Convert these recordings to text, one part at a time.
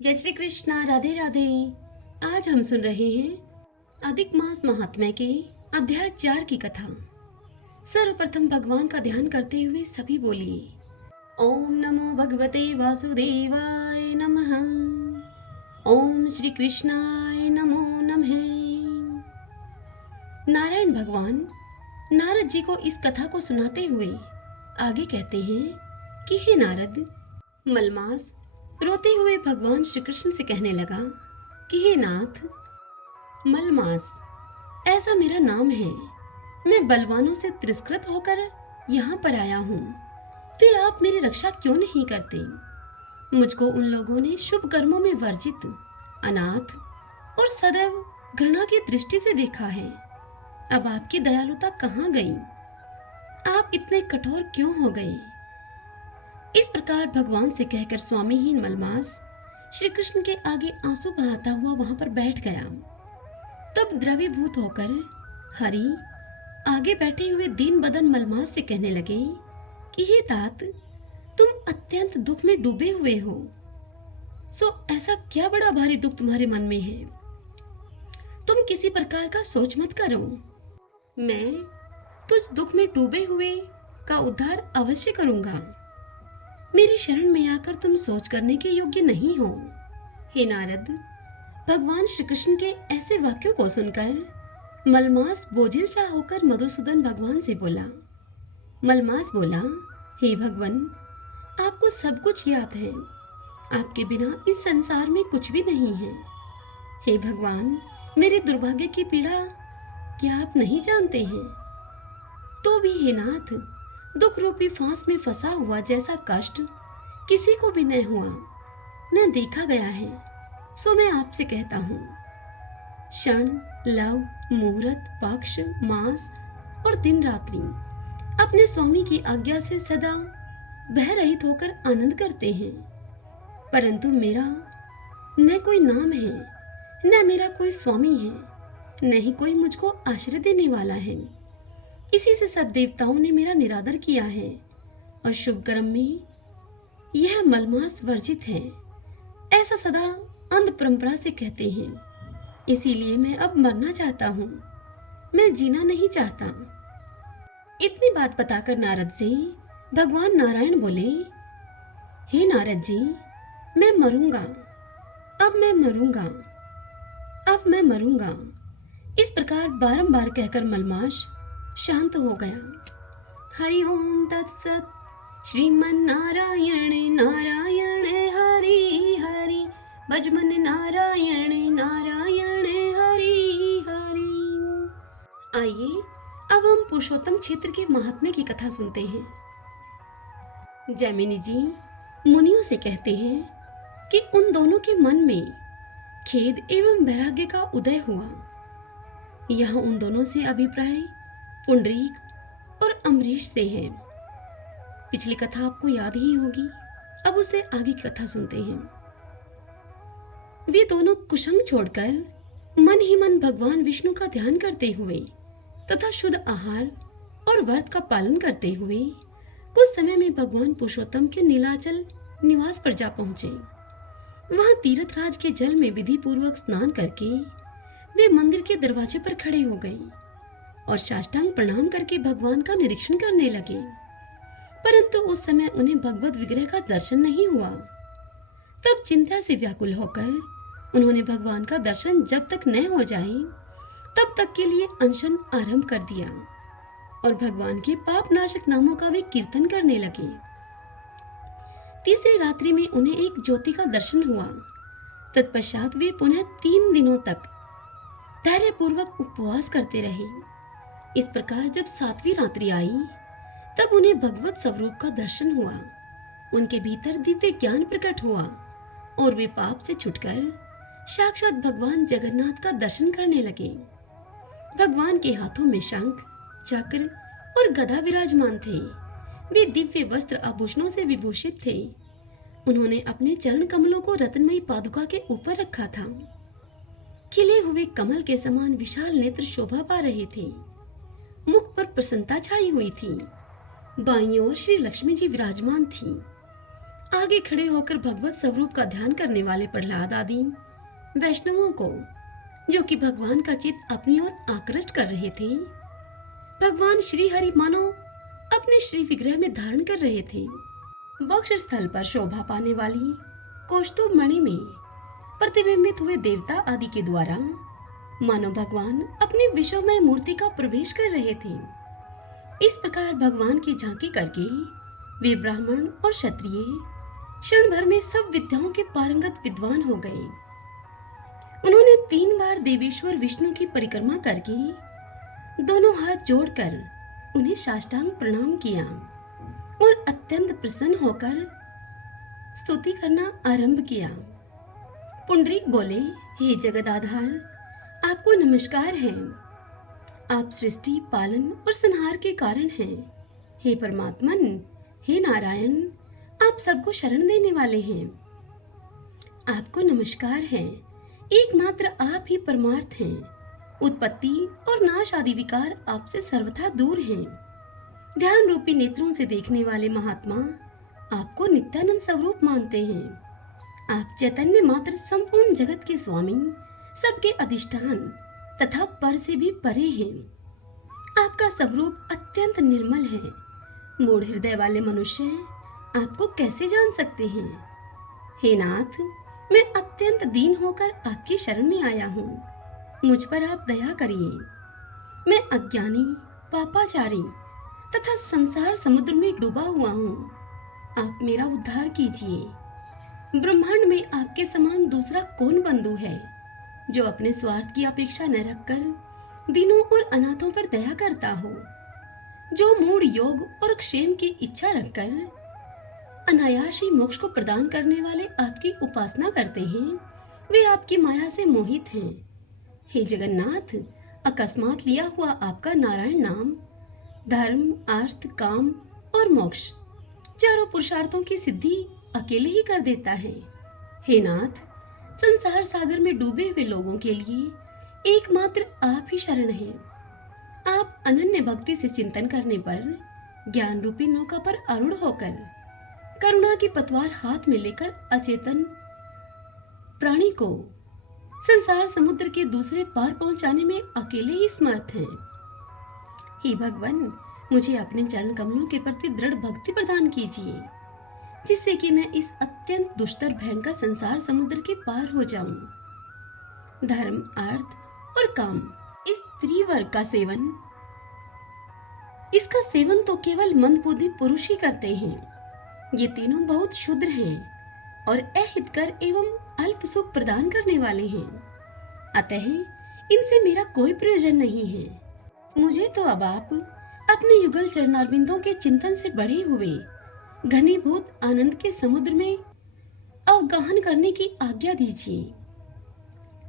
जय श्री कृष्णा, राधे राधे। आज हम सुन रहे हैं अधिक मास महात्म्य के अध्याय 4 की कथा। सर्वप्रथम भगवान का ध्यान करते हुए सभी बोलिए, ओम नमो भगवते वासुदेवाय नमः। ओम श्री कृष्णाय नमो नमः। नारायण भगवान नारद जी को इस कथा को सुनाते हुए आगे कहते हैं कि हे नारद, मलमास रोते हुए भगवान श्री कृष्ण से कहने लगा कि हे नाथ, मलमास ऐसा मेरा नाम है। मैं बलवानों से तिरस्कृत होकर यहाँ पर आया हूँ, फिर आप मेरी रक्षा क्यों नहीं करते? मुझको उन लोगों ने शुभ कर्मों में वर्जित, अनाथ और सदैव घृणा की दृष्टि से देखा है। अब आपकी दयालुता कहाँ गई? आप इतने कठोर क्यों हो गए? इस प्रकार भगवान से कहकर स्वामीहीन मलमास श्री कृष्ण के आगे आंसू बहाता हुआ वहां पर बैठ गया। तब द्रवीभूत होकर हरि आगे बैठे हुए दीन बदन मलमास से कहने लगे कि हे तात, तुम अत्यंत दुख में डूबे हुए हो। सो ऐसा क्या बड़ा भारी दुख तुम्हारे मन में है? तुम किसी प्रकार का सोच मत करो। मैं तुझ दुख में डूबे हुए का उद्धार अवश्य करूंगा। मेरी शरण में आकर तुम सोच करने के योग्य नहीं हो। हे नारद, भगवान श्री कृष्ण के ऐसे वाक्यों को सुनकर मलमास बोझिल सा होकर मधुसूदन भगवान से बोला। मलमास बोला, हे भगवान, आपको सब कुछ याद है। आपके बिना इस संसार में कुछ भी नहीं है। हे भगवान, मेरे दुर्भाग्य की पीड़ा क्या आप नहीं जानते हैं? तो भी हे नाथ, दुख रूपी फांस में फंसा हुआ जैसा कष्ट किसी को भी न हुआ, न देखा गया है। सो मैं आपसे कहता हूँ, क्षण, लव, मुहूर्त, पक्ष, मास और दिन रात्रि अपने स्वामी की आज्ञा से सदा भय रहित होकर आनंद करते हैं। परंतु मेरा न कोई नाम है, न मेरा कोई स्वामी है, न ही कोई मुझको आश्रय देने वाला है। इसी से सब देवताओं ने मेरा निरादर किया है और शुभ कर्म में यह मलमास वर्जित है, ऐसा सदा अंध परंपरा से कहते हैं। इसीलिए मैं अब मरना चाहता हूँ, मैं जीना नहीं चाहता। इतनी बात बताकर नारद से भगवान नारायण बोले, हे नारद जी, मैं मरूंगा, अब मैं मरूंगा, अब मैं मरूंगा। इस प्रकार बारंबार कहकर मलमास शांत हो गया। हरि ओम तत्सत। श्रीमन नारायण नारायण हरि हरि, भजमन नारायण नारायण हरि हरि। आइए अब हम पुरुषोत्तम क्षेत्र के महात्म्य की कथा सुनते हैं। जैमिनी जी मुनियों से कहते हैं कि उन दोनों के मन में खेद एवं वैराग्य का उदय हुआ। यहाँ उन दोनों से अभिप्राय पुंडरीक और अम्बरीश से है। पिछली कथा आपको याद ही होगी, अब उससे आगे की कथा सुनते हैं। वे दोनों कुसंग छोड़कर मन ही मन भगवान विष्णु का ध्यान करते हुए तथा शुद्ध आहार और व्रत का पालन करते हुए कुछ समय में भगवान पुरुषोत्तम के नीलाचल निवास पर जा पहुंचे। वहां तीर्थराज के जल में विधि पूर्वक स्नान करके वे मंदिर के दरवाजे पर खड़े हो गए और साष्टांग प्रणाम करके भगवान का निरीक्षण करने लगे। परंतु उस समय उन्हें भगवत विग्रह का दर्शन नहीं हुआ। तब चिंता से व्याकुल होकर उन्होंने भगवान का दर्शन जब तक न हो जाए तब तक के लिए अनशन आरंभ कर दिया और भगवान के पाप नाशक नामों का वे कीर्तन करने लगे। तीसरी रात्रि में उन्हें एक ज्योति का दर्शन हुआ। तत्पश्चात वे पुनः 3 दिनों तक धैर्य पूर्वक उपवास करते रहे। इस प्रकार जब 7वीं रात्रि आई तब उन्हें भगवत स्वरूप का दर्शन हुआ। उनके भीतर दिव्य ज्ञान प्रकट हुआ और वे पाप से छुटकर साक्षात भगवान जगन्नाथ का दर्शन करने लगे। भगवान के हाथों में शंख, चक्र और गदा विराजमान थे। वे दिव्य वस्त्र आभूषणों से विभूषित थे। उन्होंने अपने चरण कमलों को रत्नमयी पादुका के ऊपर रखा था। खिले हुए कमल के समान विशाल नेत्र शोभा पा रहे थे। मुख पर प्रसन्नता छाई हुई थी। बाईं ओर श्री लक्ष्मी जी विराजमान थी। आगे खड़े होकर भगवत स्वरूप का ध्यान करने वाले प्रहलाद आदि वैष्णवों को, जो कि भगवान का चित्त अपनी ओर आकृष्ट कर रहे थे, भगवान श्री हरि मानो अपने श्री विग्रह में धारण कर रहे थे। वक्ष स्थल पर शोभा पाने वाली कौस्तुभ मणि में प्रतिबिंबित हुए देवता आदि के द्वारा मानो भगवान अपनी विश्वमय मूर्ति का प्रवेश कर रहे थे। इस प्रकार भगवान की झांकी करके वे ब्राह्मण और क्षत्रिय क्षण भर में सब विद्याओं के पारंगत विद्वान हो गए। उन्होंने 3 बार देवेश्वर विष्णु की परिक्रमा करके दोनों हाथ जोड़कर उन्हें साष्टांग प्रणाम किया और अत्यंत प्रसन्न होकर स्तुति करना आरंभ किया। पुंडरीक बोले, हे जगदाधार, आपको नमस्कार है। आप सृष्टि, पालन और संहार के कारण हैं। हे परमात्मन, हे नारायण, आप सबको शरण देने वाले हैं। आपको नमस्कार है। एकमात्र आप ही परमार्थ हैं। उत्पत्ति और नाश आदि विकार आपसे सर्वथा दूर हैं। ध्यान रूपी नेत्रों से देखने वाले महात्मा आपको नित्यानंद स्वरूप मानते हैं। आप चैतन्य मात्र संपूर्ण जगत के स्वामी, सबके अधिष्ठान तथा पर से भी परे हैं। आपका स्वरूप अत्यंत निर्मल है। मूढ़ हृदय वाले मनुष्य आपको कैसे जान सकते हैं? हे नाथ, मैं अत्यंत दीन होकर आपकी शरण में आया हूँ। मुझ पर आप दया करिए। मैं अज्ञानी, पापाचारी तथा संसार समुद्र में डूबा हुआ हूँ। आप मेरा उद्धार कीजिए। ब्रह्मांड में आपके समान दूसरा कौन बंधु है जो अपने स्वार्थ की अपेक्षा न रखकर दीनों और अनाथों पर दया करता हो, जो मूढ़ योग और क्षेम की इच्छा रखकर अनायास ही मोक्ष को प्रदान करने वाले आपकी उपासना करते हैं, वे आपकी माया से मोहित हैं। हे जगन्नाथ, अकस्मात लिया हुआ आपका नारायण नाम धर्म, अर्थ, काम और मोक्ष चारों पुरुषार्थों की सिद्धि अकेले ही कर देता है। हे नाथ, संसार सागर में डूबे हुए लोगों के लिए एकमात्र आप ही शरण हैं। आप अनन्य भक्ति से चिंतन करने पर ज्ञान रूपी नौका पर आरूढ़ होकर करुणा की पतवार हाथ में लेकर अचेतन प्राणी को संसार समुद्र के दूसरे पार पहुंचाने में अकेले ही समर्थ हैं। हे भगवान, मुझे अपने चरण कमलों के प्रति दृढ़ भक्ति प्रदान कीजिए, जिससे कि मैं इस अत्यंत दुष्टर भयंकर संसार समुद्र के पार हो जाऊं। धर्म, अर्थ और काम, इस त्रिवर्ग का सेवन, इसका सेवन तो केवल मंदबुद्धि पुरुष ही करते हैं। ये तीनों बहुत क्षुद्र हैं और अहितकर एवं अल्प सुख प्रदान करने वाले हैं। अतः इनसे मेरा कोई प्रयोजन नहीं है। मुझे तो अब आप अपने युगल चरणारविंदों के चिंतन से बढ़े हुए घनीभूत आनंद के समुद्र में अवगाहन करने की आज्ञा दीजिए।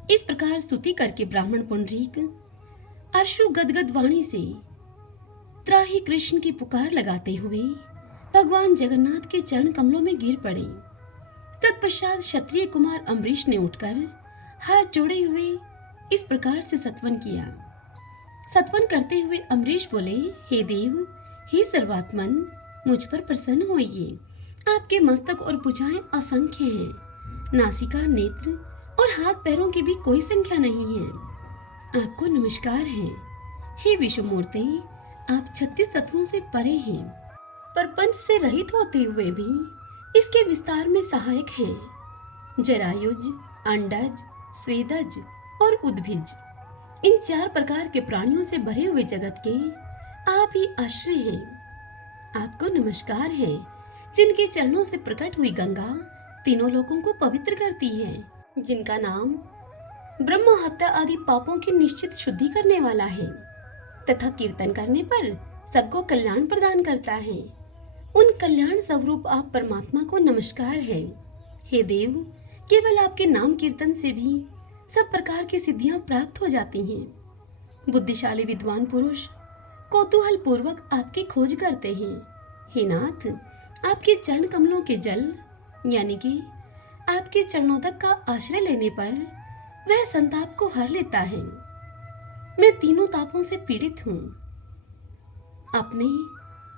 इस प्रकार स्तुति करके ब्राह्मण पुंडरीक अश्रु गदगद वाणी से त्राही कृष्ण की पुकार लगाते हुए भगवान जगन्नाथ के चरण कमलों में गिर पड़े। तत्पश्चात क्षत्रिय कुमार अम्बरीश ने उठकर हाथ जोड़े हुए इस प्रकार से सत्वन किया। सत्वन करते हुए अम्बरीश बोले, हे देव, हे सर्वात्मन, मुझ पर प्रसन्न होइए। आपके मस्तक और भुजाएं असंख्य हैं। नासिका, नेत्र और हाथ पैरों की भी कोई संख्या नहीं है। आपको नमस्कार है। हे विश्वमूर्ति, आप 36 तत्वों से परे हैं, प्रपंच से रहित होते हुए भी इसके विस्तार में सहायक हैं। जरायुज, अंडज, स्वेदज और उद्भिज, इन 4 प्रकार के प्राणियों से भरे हुए जगत के आप ही आश्रय हैं। आपको नमस्कार है, जिनके चरणों से प्रकट हुई गंगा तीनों लोकों को पवित्र करती है, जिनका नाम ब्रह्म हत्या आदि पापों की निश्चित शुद्धि करने वाला है तथा कीर्तन करने पर सबको कल्याण प्रदान करता है। उन कल्याण स्वरूप आप परमात्मा को नमस्कार है। हे देव, केवल आपके नाम कीर्तन से भी सब प्रकार की सिद्धियां प्राप्त हो जाती हैं। बुद्धिशाली विद्वान पुरुष कौतूहल पूर्वक आपकी खोज करते हैं। हे नाथ, आपके चरण कमलों के जल यानी कि आपके चरणोदक का आश्रय लेने पर वह संताप को हर लेता है। मैं तीनों तापों से पीड़ित हूँ। अपने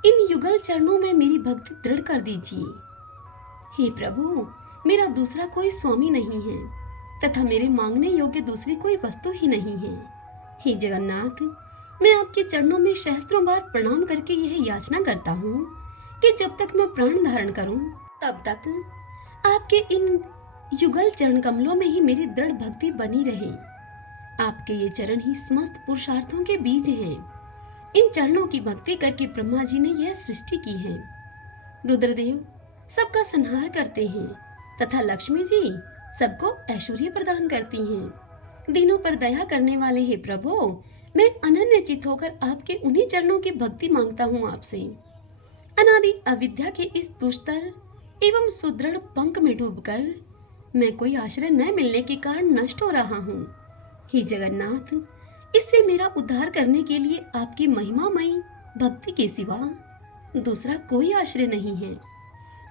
इन युगल चरणों में मेरी भक्ति दृढ़ कर दीजिए। हे प्रभु, मेरा दूसरा कोई स्वामी नहीं है तथा मेरे मांगने योग्य दूसरी कोई वस्तु ही नहीं है। हे जगन्नाथ, मैं आपके चरणों में सहस्त्रों बार प्रणाम करके यह याचना करता हूँ कि जब तक मैं प्राण धारण करूं तब तक आपके इन युगल चरण कमलों में ही मेरी दृढ़ भक्ति बनी रहे। आपके ये चरण ही समस्त पुरुषार्थों के बीज हैं। इन चरणों की भक्ति करके ब्रह्मा जी ने यह सृष्टि की है। रुद्रदेव सबका संहार करते हैं तथा लक्ष्मी जी सबको ऐश्वर्य प्रदान करती हैं। दीनों पर दया करने वाले हे प्रभु, मैं अनन्य चित होकर आपके उन्हीं चरणों की भक्ति मांगता हूँ आपसे। अनादि अविद्या के इस दुष्तर एवं सुदृढ़ पंख में डूबकर मैं कोई आश्रय न मिलने के कारण नष्ट हो रहा हूँ। हे जगन्नाथ, इससे मेरा उद्धार करने के लिए आपकी महिमामयी भक्ति के सिवा दूसरा कोई आश्रय नहीं है।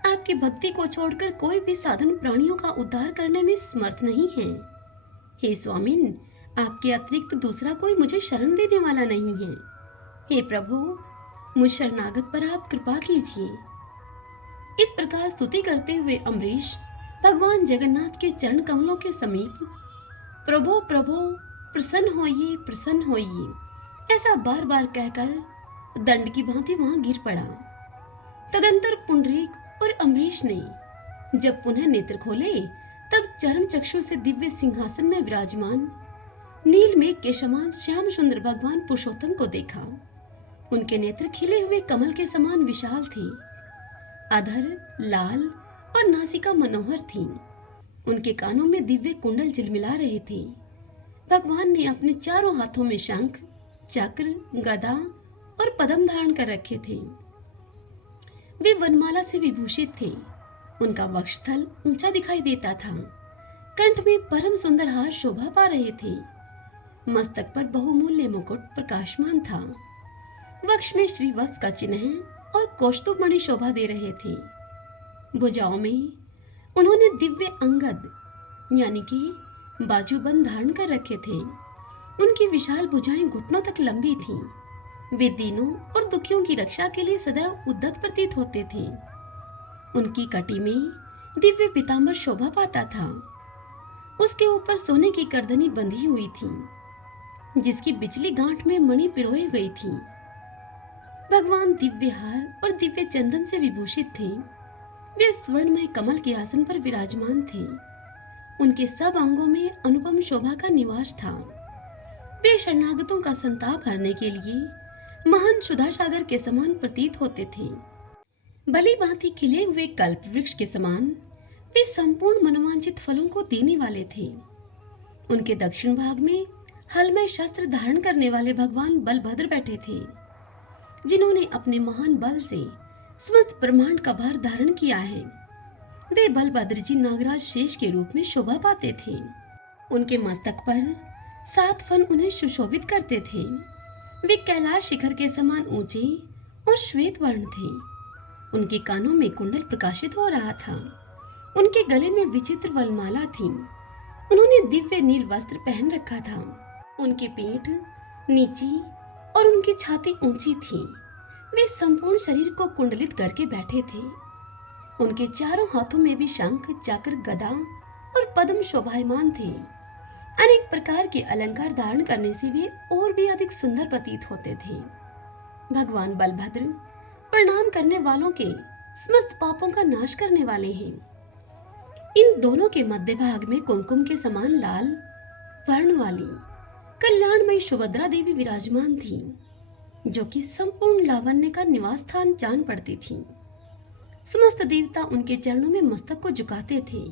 आपकी भक्ति को छोड़कर कोई भी साधन प्राणियों का उद्धार करने में समर्थ नहीं है। हे स्वामिन, आपके अतिरिक्त दूसरा कोई मुझे शरण देने वाला नहीं है। हे प्रभु, मुझ शरणागत पर आप कृपा कीजिए। इस प्रकार स्तुति करते हुए अम्बरीश भगवान जगन्नाथ के चरण कमलों के समीप प्रभो प्रभो प्रसन्न होइए ऐसा बार बार कहकर दंड की भांति वहां गिर पड़ा। तदंतर पुंडरीक और अम्बरीश ने जब पुनः नेत्र खोले तब चरम चक्षु से दिव्य सिंहासन में विराजमान नील मेघ के समान श्याम सुंदर भगवान पुरुषोत्तम को देखा। उनके नेत्र खिले हुए कमल के समान विशाल थे, अधर लाल और नासिका मनोहर थी। उनके कानों में दिव्य कुंडल झिलमिला रहे थे। भगवान ने अपने चारों हाथों में शंख, चक्र, गदा और पद्म धारण कर रखे थे। वे वनमाला से विभूषित थे। उनका वक्षस्थल ऊंचा दिखाई देता था। कंठ में परम सुंदर हार शोभा पा रहे थे। मस्तक पर बहुमूल्य मुकुट प्रकाशमान था। वक्ष में श्रीवत्स का चिन्ह और कौस्तुभ मणि शोभा दे रहे थे। भुजाओं में उन्होंने दिव्य अंगद यानी कि बाजूबंद धारण कर रखे थे। उनकी विशाल भुजाएं घुटनों तक लंबी थीं। वे दीनों और दुखियों की रक्षा के लिए सदैव उद्यत प्रतीत होते थे। उनकी कटी में दिव्य पीतांबर शोभा पाता था। उसके ऊपर सोने की करदनी बंधी हुई थी, जिसकी बिजली गांठ में मणि पिरोई गई थी। भगवान दिव्य हार और दिव्य चंदन से विभूषित थे। वे स्वर्णमय कमल के आसन पर विराजमान थे। उनके सब अंगों में अनुपम शोभा का निवास था। वे शरणागतों का संताप हरने के लिए महान सुधा सागर के समान प्रतीत होते थे। भली भांति खिले हुए कल्प वृक्ष के समान वे संपूर्ण मनोवांछित फलों को देने वाले थे। उनके दक्षिण भाग में हल में शस्त्र धारण करने वाले भगवान बलभद्र बैठे थे, जिन्होंने अपने महान बल से समस्त ब्रह्मांड का भार धारण किया है। वे बलभद्र जी नागराज शेष के रूप में शोभा पाते थे। उनके मस्तक पर 7 फन उन्हें सुशोभित करते थे। वे कैलाश शिखर के समान ऊंचे और श्वेत वर्ण थे। उनके कानों में कुंडल प्रकाशित हो रहा था। उनके गले में विचित्र वलमाला थी। उन्होंने दिव्य नील वस्त्र पहन रखा था। उनकी पीठ नीची और उनकी छाती ऊंची थी। वे संपूर्ण शरीर को कुंडलित करके बैठे थे। उनके चारों हाथों में भी शंख, चक्र, गदा और पद्म शोभायमान थे। अनेक प्रकार के अलंकार धारण करने से वे और भी अधिक सुंदर प्रतीत होते थे। भगवान बलभद्र प्रणाम करने वालों के समस्त पापों का नाश करने वाले हैं। इन दोनों के मध्य भाग में कुमकुम के समान लाल वर्ण वाली कल्याणमयी सुभद्रा देवी विराजमान थी, जो कि संपूर्ण लावण्य का निवास स्थान जान पड़ती थी। समस्त देवता उनके चरणों में मस्तक को झुकाते थे।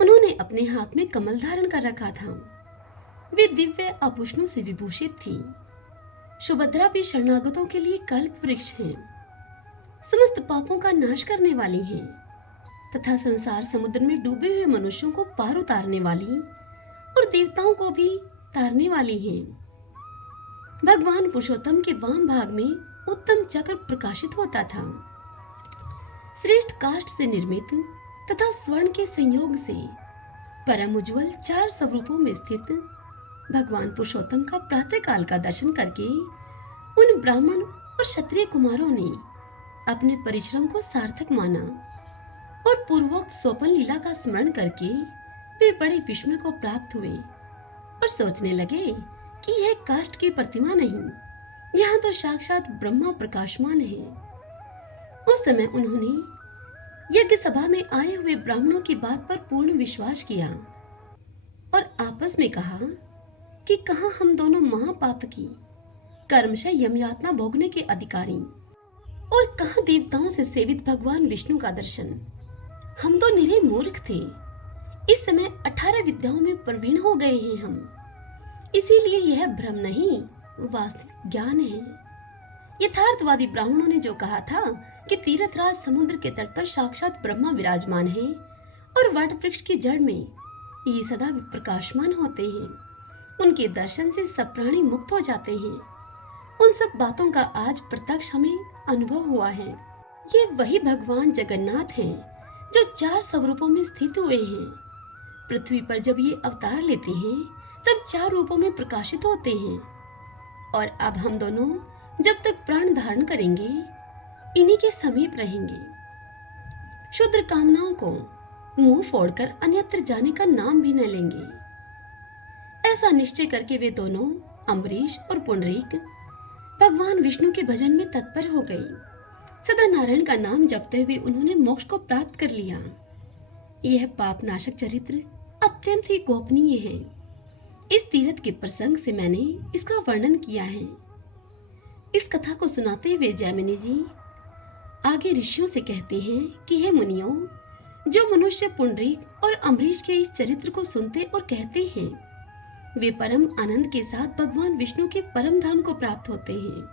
उन्होंने अपने हाथ में कमल धारण कर रखा था। वे दिव्य आभूषणों से विभूषित थी। सुभद्रा भी शरणागतों के लिए कल्प वृक्ष है, समस्त पापों का नाश करने वाली है तथा संसार समुद्र में डूबे हुए मनुष्यों को पार उतारने वाली और देवताओं को भी तारने वाली है। भगवान पुरुषोत्तम के वाम भाग में उत्तम चक्र प्रकाशित होता था। श्रेष्ठ काष्ठ से निर्मित तथा स्वर्ण के संयोग से परम उज्ज्वल 4 स्वरूपों में स्थित भगवान पुरुषोत्तम का प्रातः काल का दर्शन करके उन ब्राह्मण और क्षत्रिय कुमारों ने अपने परिश्रम को सार्थक माना और पूर्वोक्त सोपन लीला का स्मरण करके वे बड़े विस्मय को प्राप्त हुए और सोचने लगे कि यह काष्ठ की प्रतिमा नहीं, यहाँ तो साक्षात ब्रह्मा प्रकाशमान है। उस समय उन्होंने यज्ञ सभा में आए हुए ब्राह्मणों की बात पर पूर्ण विश्वास किया और आपस में कहा कि कहाँ हम दोनों महापातकी कर्मशः यमयातना भोगने के अधिकारी और कहाँ देवताओं से सेवित भगवान विष्णु का दर्शन। हम तो निरे मूर्ख थे, इस समय 18 विद्याओं में प्रवीण हो गए हैं हम, इसीलिए यह भ्रम नहीं वास्तविक ज्ञान है। यथार्थवादी ब्राह्मणों ने जो कहा था कि तीर्थराज समुद्र के तट पर साक्षात ब्रह्मा विराजमान है और वट वृक्ष की जड़ में ये सदा प्रकाशमान होते हैं, उनके दर्शन से सब प्राणी मुक्त हो जाते हैं, उन सब बातों का आज प्रत्यक्ष हमें अनुभव हुआ है। ये वही भगवान जगन्नाथ हैं जो 4 स्वरूपों में स्थित हुए हैं। पृथ्वी पर जब ये अवतार लेते हैं तब 4 रूपों में प्रकाशित होते हैं और अब हम दोनों जब तक प्राण धारण करेंगे इन्हीं के समीप रहेंगे। क्षुद्र कामनाओं को मुंह फोड़कर अन्यत्र जाने का नाम भी न लेंगे। ऐसा निश्चय करके वे दोनों अम्बरीश और पुंडरीक भगवान विष्णु के भजन में तत्पर हो गए। सदा नारायण का नाम जपते हुए उन्होंने मोक्ष को प्राप्त कर लिया। यह पाप नाशक चरित्र अत्यंत ही गोपनीय है। इस तीर्थ के प्रसंग से मैंने इसका वर्णन किया है। इस कथा को सुनाते हुए जैमिनी जी आगे ऋषियों से कहते हैं कि हे मुनियों, जो मनुष्य पुंडरीक और अम्बरीश के इस चरित्र को सुनते और कहते हैं वे परम आनंद के साथ भगवान विष्णु के परम धाम को प्राप्त होते हैं।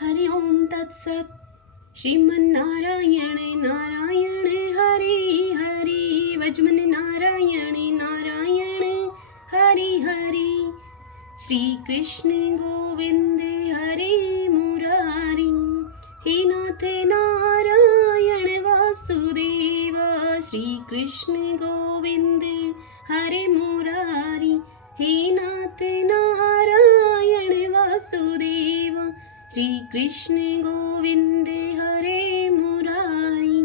हरि ओम तत्सत। श्रीमन्नारायण नारायण हरि हरि वज्मन नारायण नारायण हरि हरि। श्री कृष्ण गोविंद हरे मुरारी। हे नाथ नारायण वासुदेव। श्री कृष्ण गोविंद हरे मुरारी। हे नाथ नारायण वासुदेव। श्री कृष्ण गोविंद हरे मुरारी।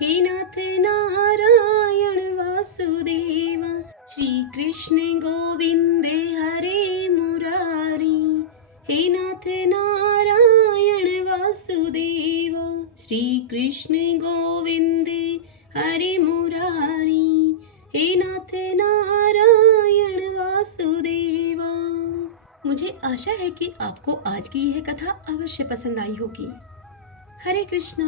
हे नाथ नारायण वासुदेव। श्री कृष्ण गोविंद हरे मुरारी। हे नाथ नारायण वासुदेव। श्री कृष्ण गोविंद हरे मुरारी। हे नाथ नारायण वासुदेव। मुझे आशा है कि आपको आज की यह कथा अवश्य पसंद आई होगी। हरे कृष्णा।